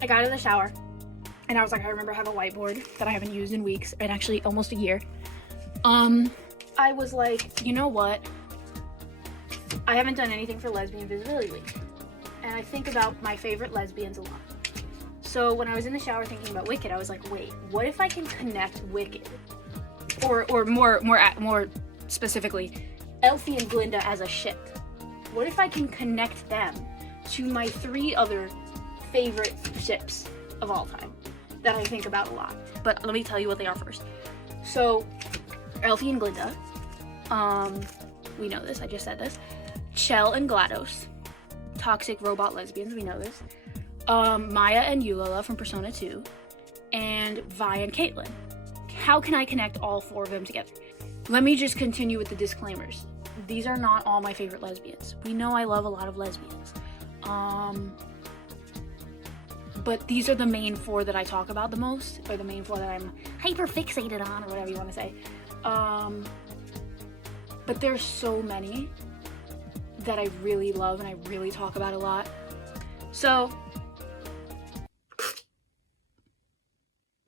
I got in the shower and I was like, I remember I have a whiteboard that I haven't used in weeks, and actually almost a year. I was like, you know what? I haven't done anything for Lesbian Visibility Week. And I think about my favorite lesbians a lot. So when I was in the shower thinking about Wicked, I was like, wait, what if I can connect Wicked? Or more specifically, Elfie and Glinda as a ship. What if I can connect them to my 3 other favorite ships of all time that I think about a lot? But let me tell you what they are first. So, Elfie and Glinda. We know this, I just said this. Chell and GLaDOS. Toxic robot lesbians, we know this. Maya and Eulala from Persona 2. And Vi and Caitlyn. How can I connect all 4 of them together? Let me just continue with the disclaimers. These are not all my favorite lesbians. We know I love a lot of lesbians. But these are the main 4 that I talk about the most, or the main 4 that I'm hyper fixated on, or whatever you want to say. But there's so many that I really love and I really talk about a lot. So,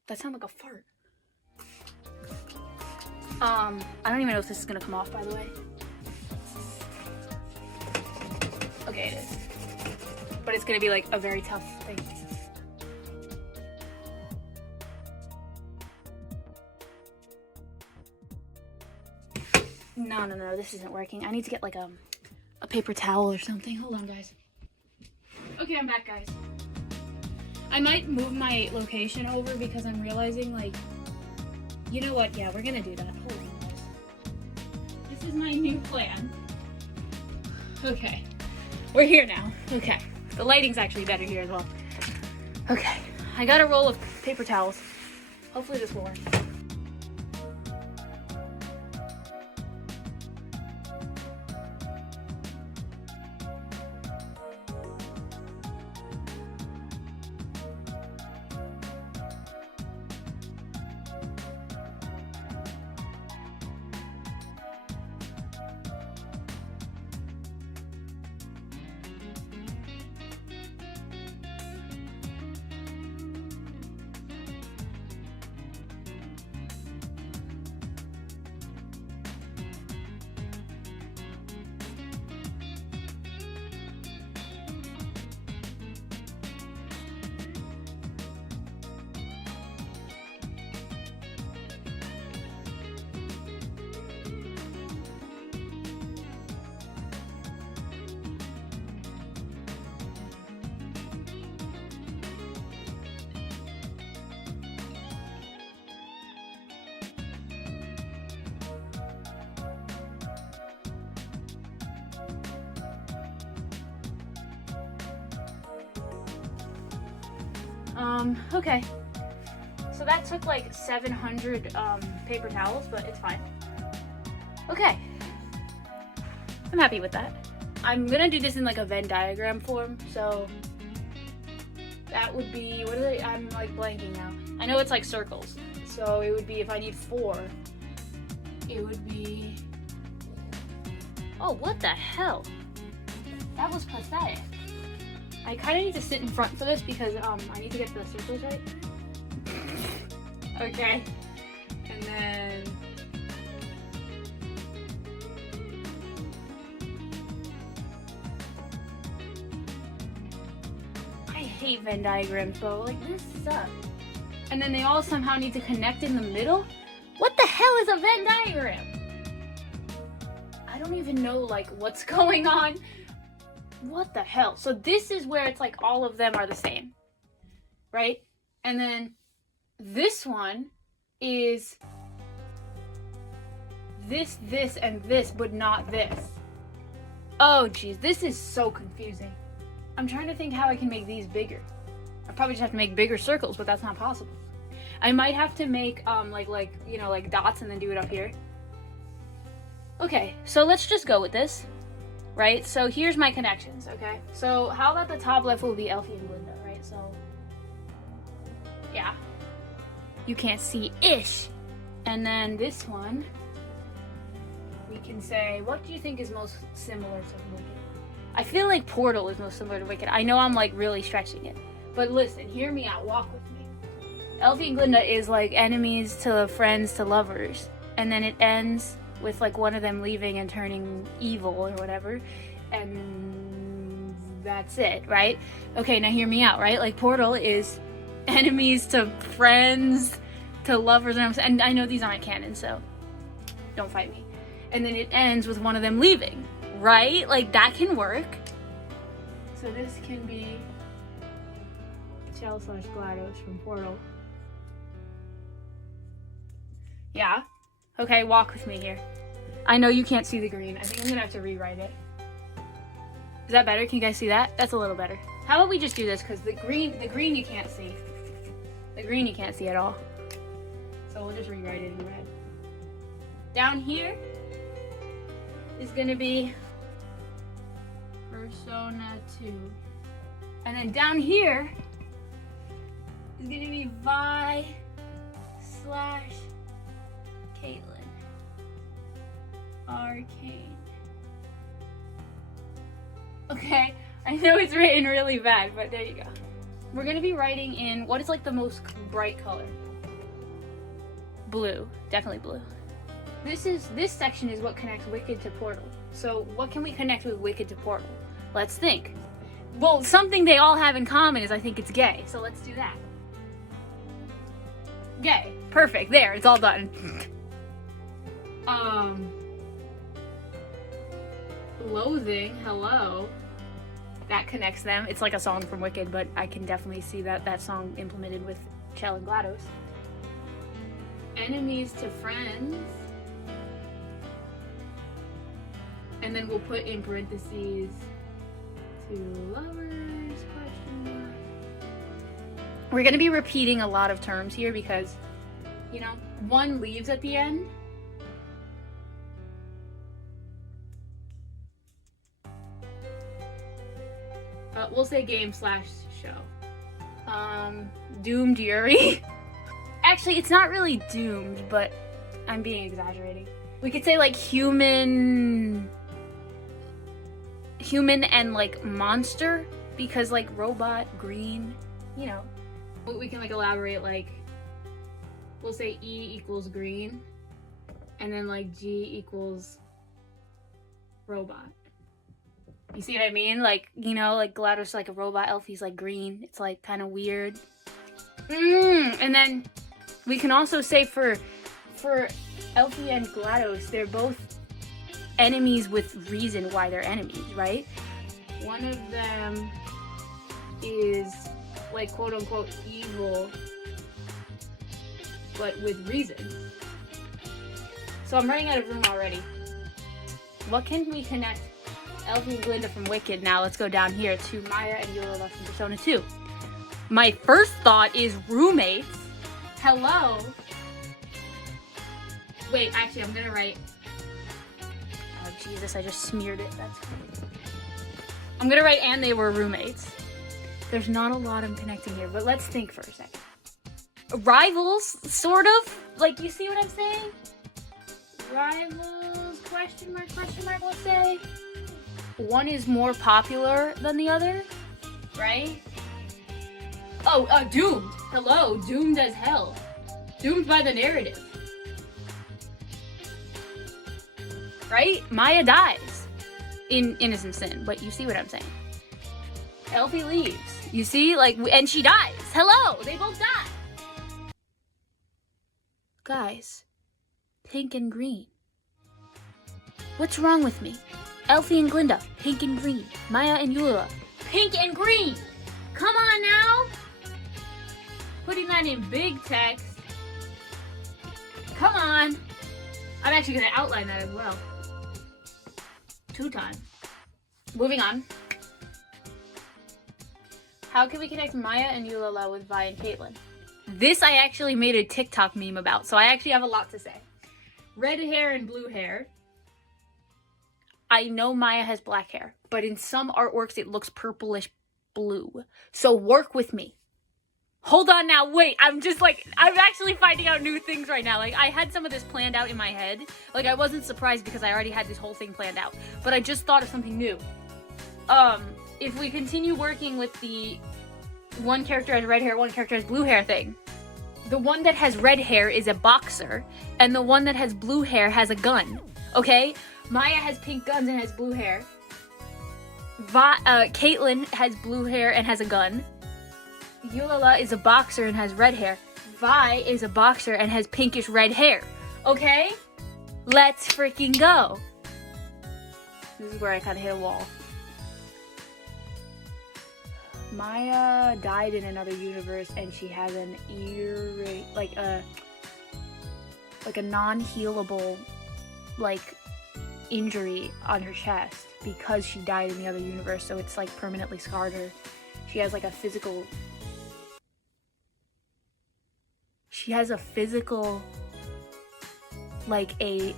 that sounded like a fart. I don't even know if this is gonna come off, by the way. Okay, it is. But it's gonna be like a very tough thing. No, this isn't working. I need to get like a paper towel or something. Hold on, guys. Okay, I'm back, guys. I might move my location over because I'm realizing, like, you know what? Yeah, we're gonna do that. Hold on, guys. This is my new plan. Okay. We're here now. Okay. The lighting's actually better here as well. Okay. I got a roll of paper towels. Hopefully this will work. Okay. So that took like 700 paper towels, but it's fine. Okay. I'm happy with that. I'm gonna do this in like a Venn diagram form, so that would be, what are they? I'm like blanking now. I know it's like circles. So it would be, if I need 4, it would be, oh, what the hell? That was pathetic. I kind of need to sit in front for this because I need to get the circles right. Okay. And then I hate Venn diagrams, bro. Like, this sucks. And then they all somehow need to connect in the middle? What the hell is a Venn diagram? I don't even know, like, what's going on. What the hell? So this is where it's like all of them are the same, right? And then this one is this, and this, but not this. Oh, geez, this is so confusing. I'm trying to think how I can make these bigger. I probably just have to make bigger circles, but that's not possible. I might have to make like you know, like dots and then do it up here. Okay, so let's just go with this. Right, so here's my connections, okay? So how about the top left will be Elfie and Glinda, right? So, yeah. You can't see ish. And then this one, we can say, what do you think is most similar to Wicked? I feel like Portal is most similar to Wicked. I know I'm like really stretching it. But listen, hear me out. Walk with me. Elfie and Glinda is like enemies to friends to lovers. And then it ends with like one of them leaving and turning evil or whatever. And that's it, right? Okay, now hear me out, right? Like Portal is enemies to friends to lovers. And I know these aren't canon, so don't fight me. And then it ends with one of them leaving, right? Like that can work. So this can be Chell/GLaDOS from Portal. Yeah. Okay, walk with me here. I know you can't see the green. I think I'm gonna have to rewrite it. Is that better? Can you guys see that? That's a little better. How about we just do this? Because the green you can't see. The green you can't see at all. So we'll just rewrite it in red. Down here is gonna be Persona 2. And then down here is gonna be Vi/Caitlyn. Arcane. Okay, I know it's written really bad, but there you go. We're gonna be writing in what is like the most bright color. Blue, definitely blue. This section is what connects Wicked to Portal. So what can we connect with Wicked to Portal? Let's think. Well, something they all have in common is I think it's gay. So let's do that. Gay. Perfect. There, it's all done. Loathing, hello. That connects them. It's like a song from Wicked, but I can definitely see that song implemented with Chell and GLaDOS. Enemies to friends. And then we'll put in parentheses to lovers, question mark. We're gonna be repeating a lot of terms here because, you know, one leaves at the end. We'll say game/show. Doomed Yuri. Actually, it's not really doomed, but I'm being exaggerating. We could say like human and like monster, because like robot, green, you know. We can like elaborate, like we'll say E equals green, and then like G equals robot. You see what I mean? Like, you know, like GLaDOS like a robot, Elfie's like green. It's like kind of weird. And then we can also say for Elfie and GLaDOS, they're both enemies with reason why they're enemies, right? One of them is like quote unquote evil, but with reason. So I'm running out of room already. What can we connect Elfie and Glinda from Wicked? Now let's go down here to Maya and Yola from Persona 2. My first thought is roommates. Hello. Wait, actually, I'm gonna write. Oh Jesus, I just smeared it. That's crazy. I'm gonna write and they were roommates. There's not a lot I'm connecting here, but let's think for a second. Rivals, sort of. Like, you see what I'm saying? Rivals, question mark, let's say. One is more popular than the other, right? Oh, doomed. Hello, doomed as hell. Doomed by the narrative. Right? Maya dies in Innocent Sin, but you see what I'm saying. Elfie leaves. You see? Like, and she dies. Hello, they both die. Guys, pink and green. What's wrong with me? Elfie and Glinda, pink and green. Maya and Eula, pink and green. Come on now. Putting that in big text. Come on. I'm actually going to outline that as well. 2 times. Moving on. How can we connect Maya and Eula with Vi and Caitlyn? This I actually made a TikTok meme about, so I actually have a lot to say. Red hair and blue hair. I know Maya has black hair, but in some artworks it looks purplish blue. So work with me. Hold on now, wait, I'm actually finding out new things right now. Like, I had some of this planned out in my head. Like, I wasn't surprised because I already had this whole thing planned out. But I just thought of something new. If we continue working with the one character has red hair, one character has blue hair thing. The one that has red hair is a boxer, and the one that has blue hair has a gun. Okay? Maya has pink guns and has blue hair. Caitlyn has blue hair and has a gun. Yulala is a boxer and has red hair. Vi is a boxer and has pinkish red hair. Okay? Let's freaking go. This is where I kind of hit a wall. Maya died in another universe and she has an like a non-healable injury on her chest because she died in the other universe, so it's permanently scarred her. She has a physical a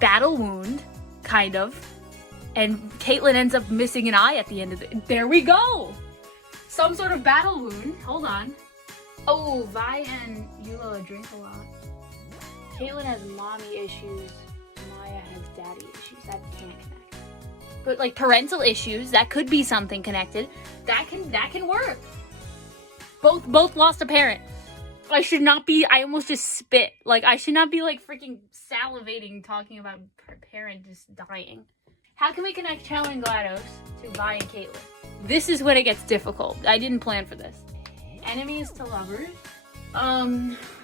battle wound, kind of. And Caitlyn ends up missing an eye at the end of it. There we go! Some sort of battle wound. Hold on. Oh, Vi and Yula drink a lot. Caitlyn has mommy issues. Maya has daddy issues. That can't connect. But parental issues, that could be something connected. That can work. Both lost a parent. I almost just spit. I should not be freaking salivating talking about her parent just dying. How can we connect Chell and GLaDOS to Vi and Caitlyn? This is when it gets difficult. I didn't plan for this. Enemies to lovers.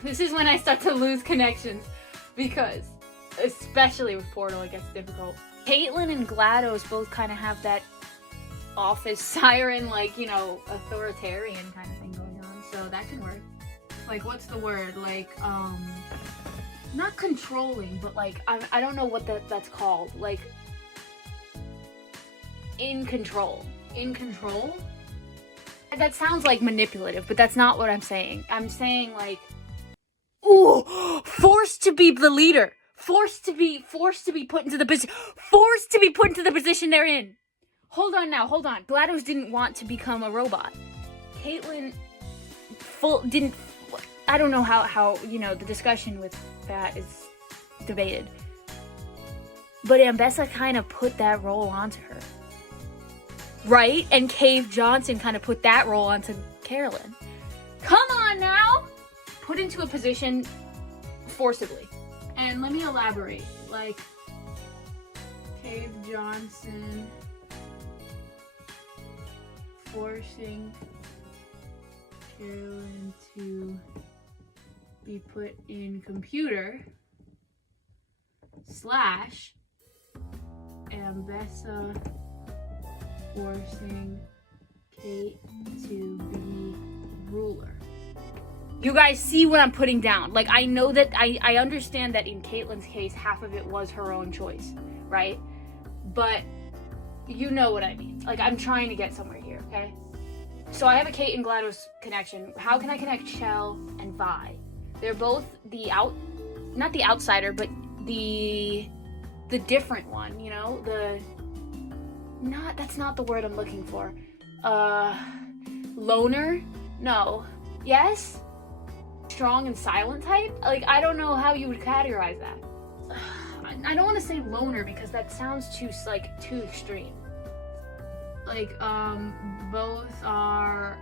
This is when I start to lose connections because, especially with Portal, it gets difficult. Caitlyn and GLaDOS both kind of have that office siren, authoritarian kind of thing going on, so that can work. What's the word? Not controlling, but I don't know what that's called. In control. In control? That sounds manipulative, but that's not what I'm saying. I'm saying ooh, forced to be the leader. Forced to be put into the position they're in. Hold on. GLaDOS didn't want to become a robot. Caitlyn didn't. I don't know how the discussion with that is debated. But Ambessa kind of put that role onto her. Right? And Cave Johnson kind of put that role onto Carolyn. Come on now! Put into a position forcibly. And let me elaborate. Cave Johnson forcing Carolyn to be put in computer / Ambessa forcing Kate to be ruler. You guys see what I'm putting down. I know that I understand that in Caitlyn's case, half of it was her own choice, right? But you know what I mean. I'm trying to get somewhere here, okay? So I have a Kate and GLaDOS connection. How can I connect Chell and Vi? They're both not the outsider, but the different one, that's not the word I'm looking for. Loner? No. Yes? Strong and silent type? I don't know how you would categorize that. I don't want to say loner because that sounds too extreme. Both are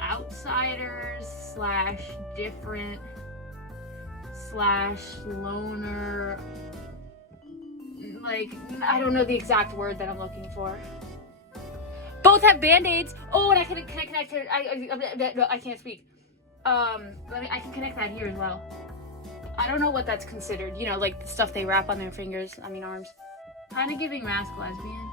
outsiders / different / loner. I don't know the exact word that I'm looking for. Both have band-aids. Oh, and I can connect her. I can't speak. I can connect that here as well. I don't know what that's considered. The stuff they wrap on their arms. Kind of giving mask lesbian.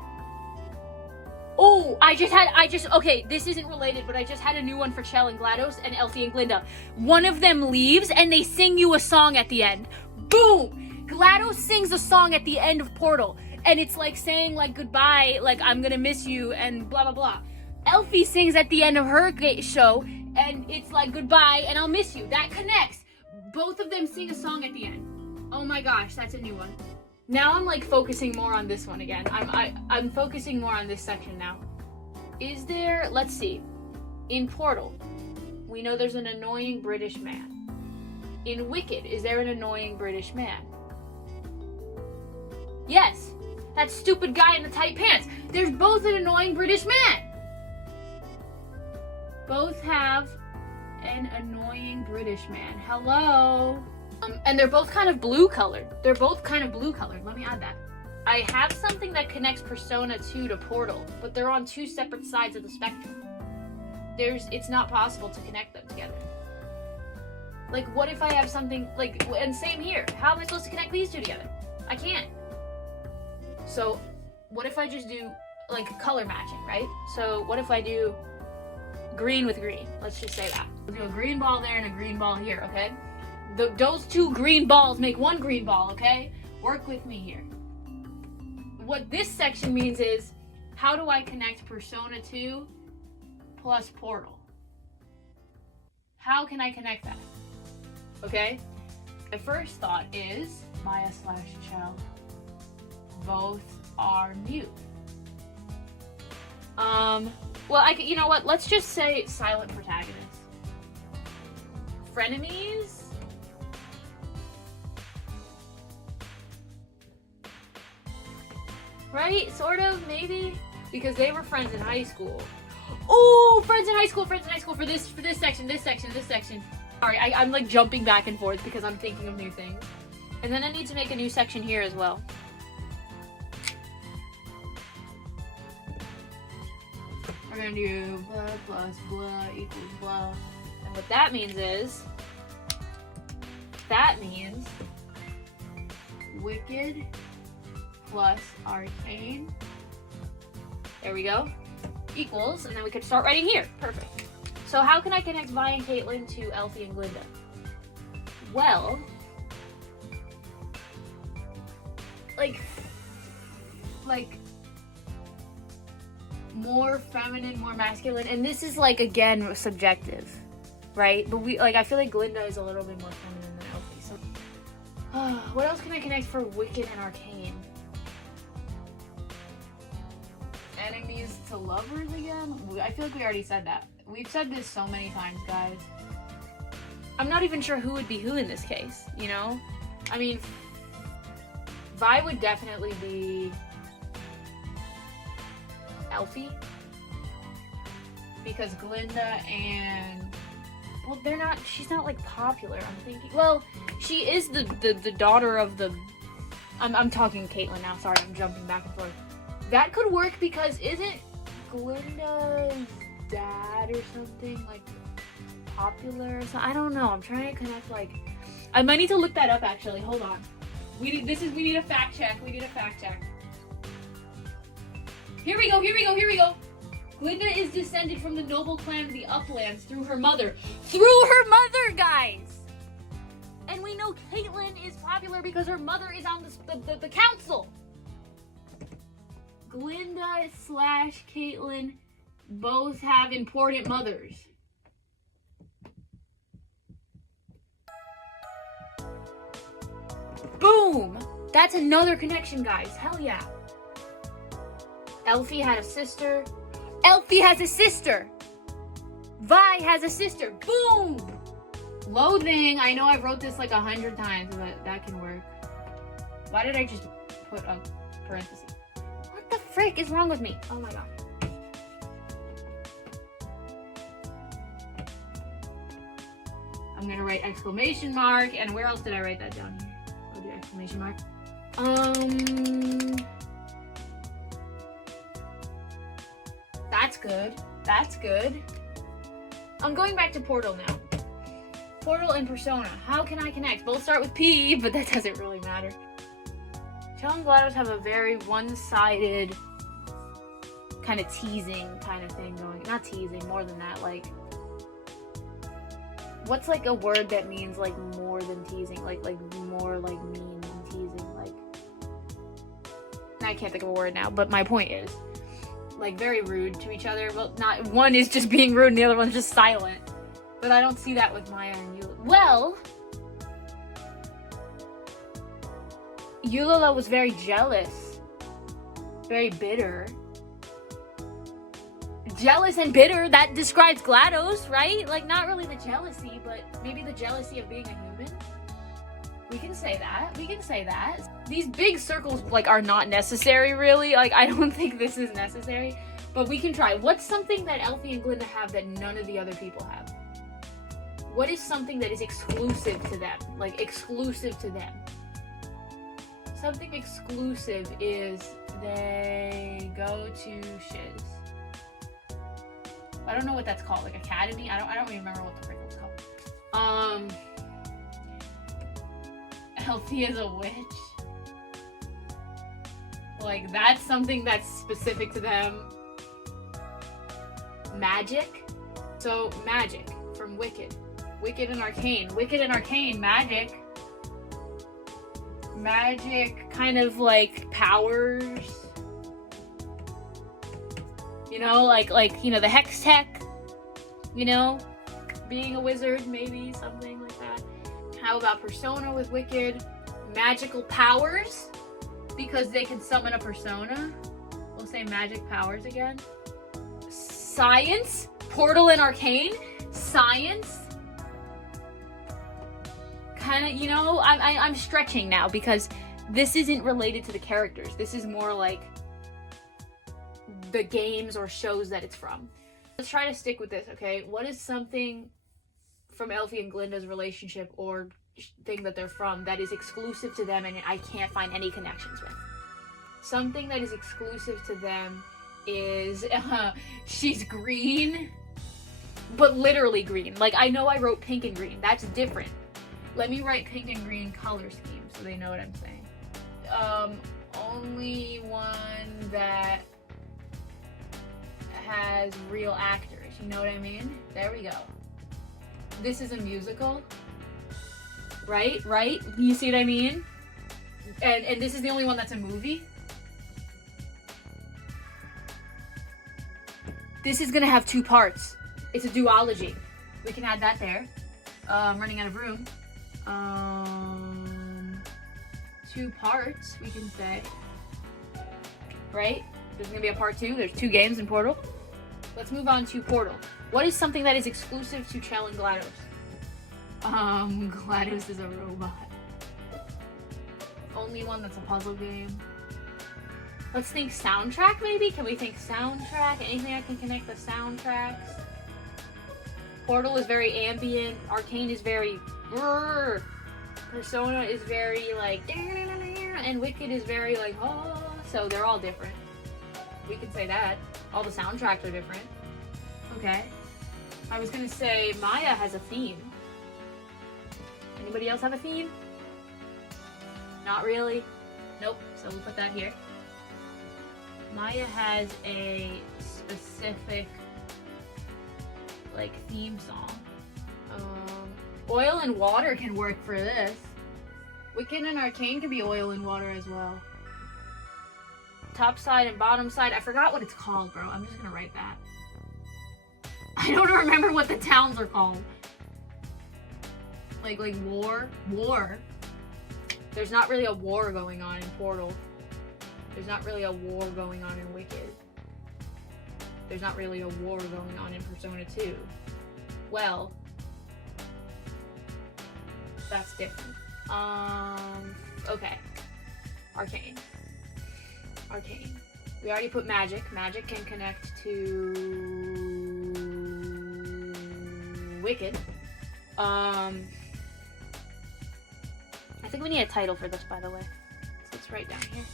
Oh, okay, this isn't related, but I just had a new one for Chell and GLaDOS and Elfie and Glinda. One of them leaves and they sing you a song at the end. Boom! GLaDOS sings a song at the end of Portal, and it's saying goodbye, I'm gonna miss you, and blah blah blah. Elfie sings at the end of her show, and it's goodbye, and I'll miss you. That connects. Both of them sing a song at the end. Oh my gosh, that's a new one. Now I'm focusing more on this one again. I'm focusing more on this section now. Is there? Let's see. In Portal, we know there's an annoying British man. In Wicked, is there an annoying British man? Yes, that stupid guy in the tight pants. There's both an annoying British man. Both have an annoying British man. Hello. And they're both kind of blue colored. Let me add that. I have something that connects Persona 2 to Portal, but they're on two separate sides of the spectrum. It's not possible to connect them together. Like, what if I have something, like, and same here. How am I supposed to connect these two together? I can't. So, what if I just do, like, color matching, right? So, what if I do green with green? Let's just say that. We'll do a green ball there and a green ball here, okay? Those two green balls make one green ball, okay? Work with me here. What this section means is, how do I connect Persona 2 plus Portal? How can I connect that? Okay? My first thought is Maya/Chell. Both are mute. Well, you know what? Let's just say silent protagonists. Frenemies? Right? Sort of, maybe? Because they were friends in high school. Oh, friends in high school for this section. Sorry, I'm like jumping back and forth because I'm thinking of new things. And then I need to make a new section here as well. We're gonna do blah plus blah equals blah. And what that means is, wicked plus arcane. There we go. Equals, and then we could start writing here. Perfect. So how can I connect Vi and Caitlin to Elfie and Glinda? Well, like more feminine, more masculine, and this is like again subjective, right? But I feel like Glinda is a little bit more feminine than Elfie. So, what else can I connect for Wicked and Arcane? Enemies to lovers again? I feel like we already said that. We've said this so many times, guys. I'm not even sure who would be who in this case, you know? I mean, Vi would definitely be Elfie. Because Glinda and... Well, she's not, like, popular, I'm thinking. Well, she is the daughter of the... I'm talking Caitlin now, sorry, I'm jumping back and forth. That could work because isn't Glinda's dad or something, like, popular or something? I don't know. I'm trying to connect, like... I might need to look that up, actually. Hold on. We need a fact check. Here we go. Glinda is descended from the noble clan of the Uplands through her mother. Guys! And we know Caitlin is popular because her mother is on the council. Glinda/Caitlin both have important mothers. Boom! That's another connection, guys. Hell yeah. Elfie had a sister. Elfie has a sister. Vi has a sister. Boom! Loathing. I know I wrote this like 100 times, but that can work. Why did I just put a parenthesis? What the frick is wrong with me? Oh my god. I'm gonna write exclamation mark, and where else did I write that down here? I'll do exclamation mark. That's good. I'm going back to Portal now. Portal and Persona. How can I connect? Both start with P, but that doesn't really matter. Chell and GLaDOS have a very one-sided kind of teasing kind of thing going. Not teasing, more than that. Like, what's like a word that means like more than teasing? Like more like mean than teasing. Like, I can't think of a word now, but my point is, like, very rude to each other. Well, not one is just being rude and the other one's just silent. But I don't see that with Maya and Eula. Well, Eula was very jealous. Very bitter. Jealous and bitter, that describes GLaDOS, right? Like, not really the jealousy, but maybe the jealousy of being a human. We can say that. We can say that. These big circles, like, are not necessary, really. Like, I don't think this is necessary. But we can try. What's something that Elfie and Glinda have that none of the other people have? What is something that is exclusive to them? Like, exclusive to them. Something exclusive is they go to shiz. I don't know what that's called. Like, academy? I don't even remember what the frick it's called. Elfie is a witch. Like, that's something that's specific to them. Magic. So, magic from Wicked. Wicked and Arcane. Wicked and Arcane, magic. Magic, kind of like powers. You know, like, you know, the Hex Tech. You know? Being a wizard, maybe, something like that. How about Persona with Wicked? Magical powers, because they can summon a persona. We'll say magic powers again. Science, Portal and Arcane. Science. Kind of, you know, I'm stretching now because this isn't related to the characters. This is more like the games or shows that it's from. Let's try to stick with this, okay? What is something from Elfie and Glinda's relationship or thing that they're from that is exclusive to them and I can't find any connections with? Something that is exclusive to them is she's green, but literally green. Like, I know I wrote pink and green. That's different. Let me write pink and green color scheme so they know what I'm saying. Only one that has real actors. You know what I mean? There we go. This is a musical. Right? Right? You see what I mean? And this is the only one that's a movie. This is gonna have 2 parts. It's a duology. We can add that there. Running out of room. 2 parts, we can say. Right? There's gonna be a part 2. There's 2 games in Portal. Let's move on to Portal. What is something that is exclusive to Chell and GLaDOS? GLaDOS is a robot. Only one that's a puzzle game. Let's think soundtrack, maybe? Can we think soundtrack? Anything I can connect the soundtracks? Portal is very ambient. Arcane is very... Persona is very, like... And Wicked is very, like... Oh. So they're all different. We can say that. All the soundtracks are different. Okay. I was gonna say Maya has a theme. Anybody else have a theme? Not really? Nope. So we'll put that here. Maya has a specific, like, theme song. Oil and water can work for this. Wicked and Arcane can be oil and water as well. Top side and bottom side. I forgot what it's called, bro. I'm just gonna write that. I don't remember what the towns are called. Like war? War. There's not really a war going on in Portal. There's not really a war going on in Wicked. There's not really a war going on in Persona 2. Well, that's different. Okay. Arcane. Arcane. We already put magic. Magic can connect to Wicked. I think we need a title for this, by the way. So let's write down here.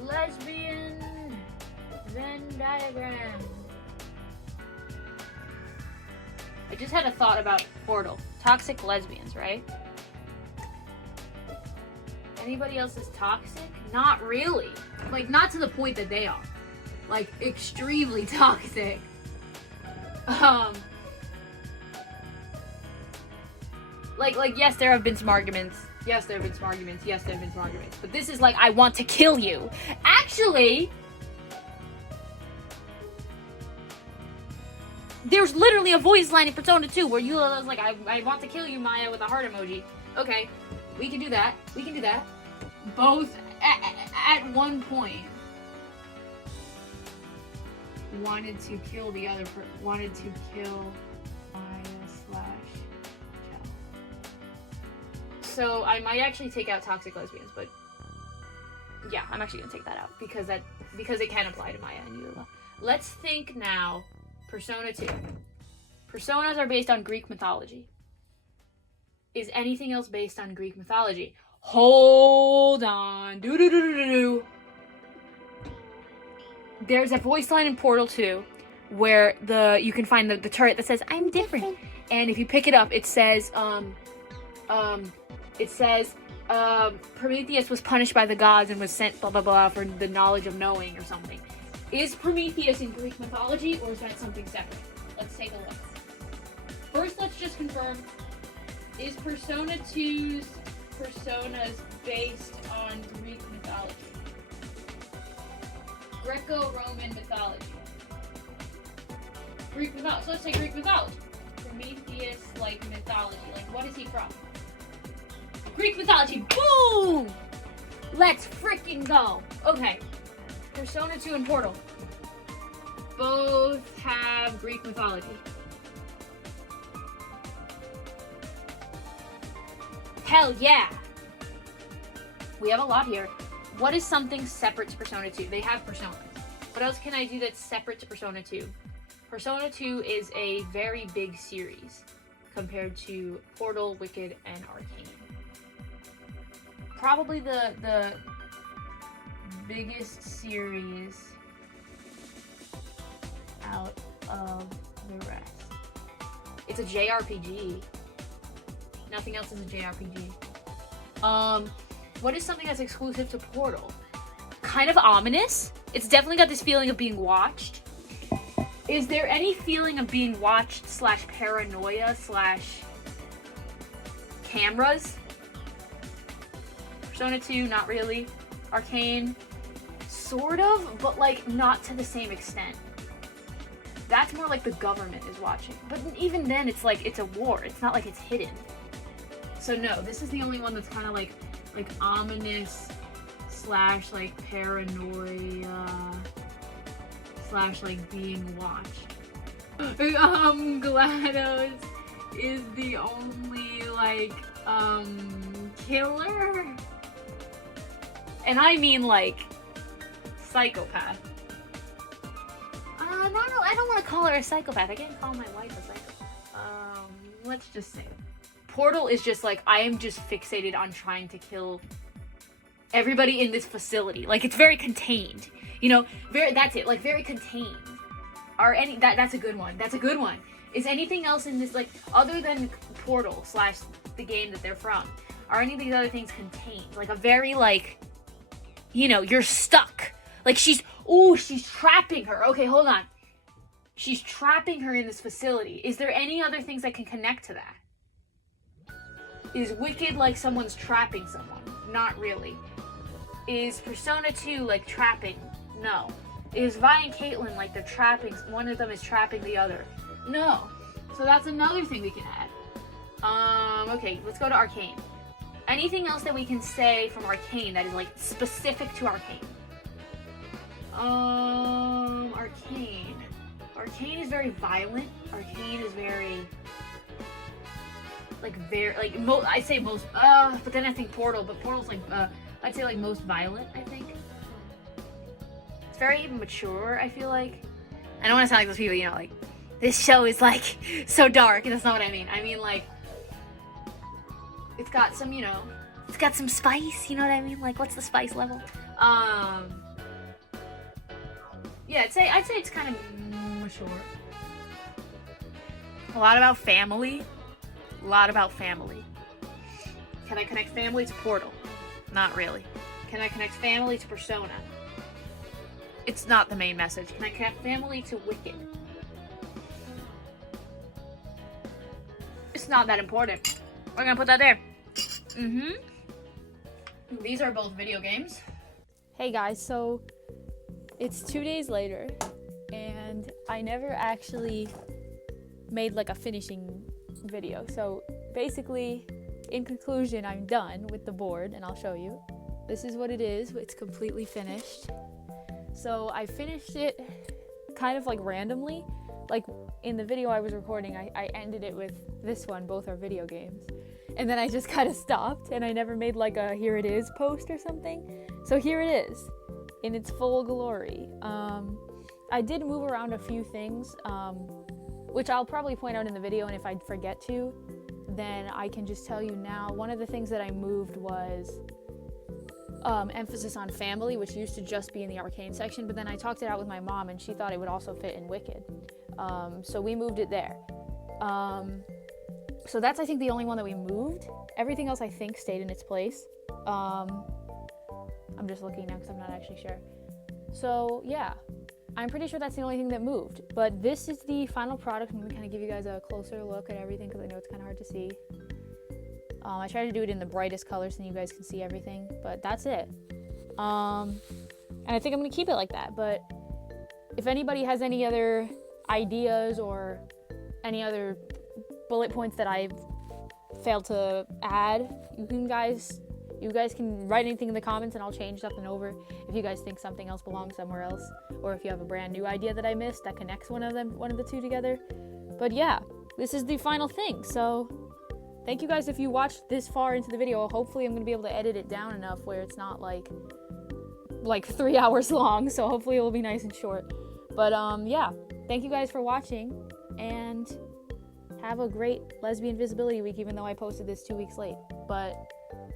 Lesbian Venn diagram. I just had a thought about Portal. Toxic lesbians, right? Anybody else is toxic? Not really. Like, not to the point that they are. Like, extremely toxic. Like, yes, there have been some arguments. Yes, there have been some arguments. Yes, there have been some arguments. But this is like, I want to kill you. Actually, there's literally a voice line in Persona 2 where you was like, I want to kill you, Maya, with a heart emoji. Okay, we can do that. We can do that. Both at one point wanted to kill the other wanted to kill Maya / Chell. So I might actually take out toxic lesbians, but yeah, I'm actually gonna take that out because it can apply to Maya and Eula. Let's think now. Persona 2. Personas are based on Greek mythology. Is anything else based on Greek mythology? Hold on. There's a voice line in Portal 2 where you can find the turret that says "I'm different," and if you pick it up, it says Prometheus was punished by the gods and was sent blah blah blah for the knowledge of knowing or something. Is Prometheus in Greek mythology, or is that something separate? Let's take a look. First, let's just confirm, is Persona 2's personas based on Greek mythology? Greco-Roman mythology. Greek mythology. So let's say Greek mythology. Prometheus, like, mythology. Like, what is he from? Greek mythology. Boom! Let's freaking go. Okay. Persona 2 and Portal both have Greek mythology. Hell yeah! We have a lot here. What is something separate to Persona 2? They have Personas. What else can I do that's separate to Persona 2? Persona 2 is a very big series compared to Portal, Wicked, and Arcane. Probably the biggest series out of the rest. It's a JRPG. Nothing else is a JRPG. What is something that's exclusive to Portal? Kind of ominous. It's definitely got this feeling of being watched. Is there any feeling of being watched / paranoia / cameras? Persona 2, not really. Arcane, sort of, but like not to the same extent. That's more like the government is watching. But even then, it's like it's a war. It's not like it's hidden. So no, this is the only one that's kind of like ominous / like paranoia / like being watched. GLaDOS is the only like killer, and I mean like psychopath. No, I don't want to call her a psychopath. I can't call my wife a psychopath. Let's just say Portal is just like, I am just fixated on trying to kill everybody in this facility. Like, it's very contained. You know, that's it. Like, very contained. That's a good one. That's a good one. Is anything else in this, like, other than Portal / the game that they're from, are any of these other things contained? Like, a very, like, you know, you're stuck. Like, she's trapping her. Okay, hold on. She's trapping her in this facility. Is there any other things that can connect to that? Is Wicked like someone's trapping someone? Not really. Is Persona 2 like trapping? No. Is Vi and Caitlyn like they're trapping, one of them is trapping the other? No. So that's another thing we can add. Okay, let's go to Arcane. Anything else that we can say from Arcane that is like specific to Arcane? Arcane. Arcane is very violent. Arcane is very I'd say most, but then I think Portal, but Portal's like, I'd say like most violent, I think. It's very mature, I feel like. I don't want to sound like those people, you know, like, this show is like, so dark, and that's not what I mean. I mean, like, it's got some, you know, it's got some spice, you know what I mean? Like, what's the spice level? Yeah, I'd say it's kind of mature. A lot about family. A lot about family. Can I connect family to Portal? Not really. Can I connect family to Persona? It's not the main message. Can I connect family to Wicked? It's not that important. We're gonna put that there. These are both video games. Hey guys, so it's 2 days later, and I never actually made like a finishing video. So basically, in conclusion, I'm done with the board, and I'll show you. This is what it is. It's completely finished. So I finished it kind of like randomly. Like in the video I was recording, I ended it with this one. Both are video games. and then I just kind of stopped, and I never made like a here it is post or something. So here it is in its full glory. I did move around a few things, which I'll probably point out in the video, and if I forget to, then I can just tell you now. One of the things that I moved was emphasis on family, which used to just be in the arcane section, but then I talked it out with my mom, and she thought it would also fit in Wicked. So we moved it there. So that's, I think, the only one that we moved. Everything else, I think, stayed in its place. I'm just looking now because I'm not actually sure. So yeah, I'm pretty sure that's the only thing that moved. But this is the final product. I'm going to kind of give you guys a closer look at everything because I know it's kind of hard to see. I try to do it in the brightest colors so you guys can see everything, but that's it. And I think I'm going to keep it like that. But if anybody has any other ideas or any other bullet points that I've failed to add, you guys can write anything in the comments and I'll change something over if you guys think something else belongs somewhere else, or if you have a brand new idea that I missed that connects one of the two together. But yeah, this is the final thing. So thank you guys if you watched this far into the video. Hopefully I'm going to be able to edit it down enough where it's not like 3 hours long, so hopefully it will be nice and short. But yeah, thank you guys for watching, and have a great Lesbian Visibility Week, even though I posted this 2 weeks late. But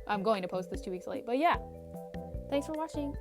I'm going to post this 2 weeks late. But yeah, thanks for watching.